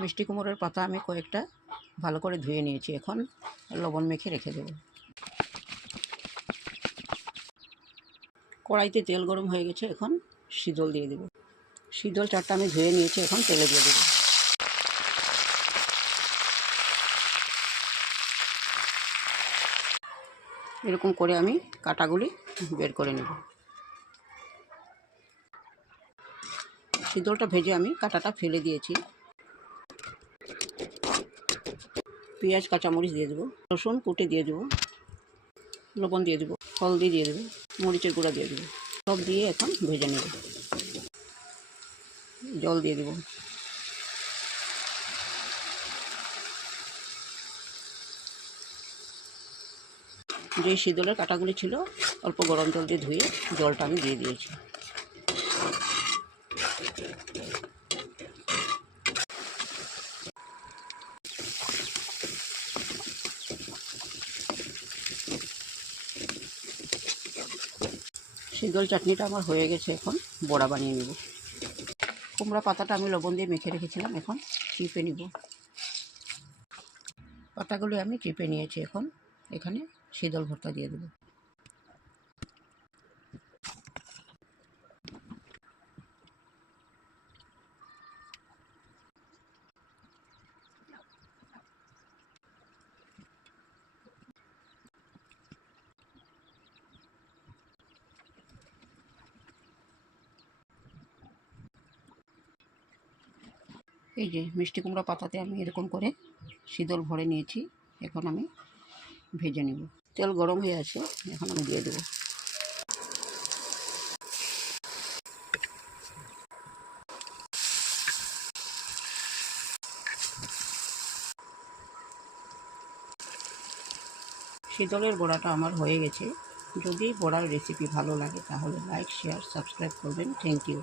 মিষ্টি কুমড়োর পাতা আমি কয়েকটা ভালো করে ধুয়ে নিয়েছি, এখন লবণ মেখে রেখে দেব। কড়াইতে তেল গরম হয়ে গেছে, এখন শীতল দিয়ে দেব। শীতল চারটা আমি ধুয়ে নিয়েছি, এখন তেলে দিয়ে দেব। এরকম করে আমি কাঁটাগুলি বের করে নেব। শীতলটা ভেজে আমি কাঁটাটা ফেলে দিয়েছি। পেঁয়াজ কাঁচামরিচ দিয়ে দেবো, রসুন কুটে দিয়ে দেবো, লবণ দিয়ে দেবো, হলদি দিয়ে দেবো, মরিচের গুঁড়া দিয়ে দেবো। সব দিয়ে এখন ভেজে নেব। জল দিয়ে দেবো। যে শীতলের কাঁটাগুলি ছিল অল্প গরম জল দিয়ে ধুয়ে জলটা আমি দিয়ে দিয়েছি। শীতল চাটনিটা আমার হয়ে গেছে, এখন বড়া বানিয়ে নেব। কুমড়া পাতাটা আমি লবণ দিয়ে মেখে রেখেছিলাম, এখন চিপে নিব। পাতাগুলি আমি চিপে নিয়েছি, এখন এখানে শীতল ভর্তা দিয়ে দেব। এই যে মিষ্টি কুমড়া পাতাতে আমি এরকম করে শীতল ভরে নিয়েছি, এখন আমি ভেজে নেব। তেল গরম হয়ে আছে, এখন আমি দিয়ে দেবো। শীতলের বড়াটা আমার হয়ে গেছে। যদি বড়ার রেসিপি ভালো লাগে তাহলে লাইক, শেয়ার, সাবস্ক্রাইব করবেন। Thank you.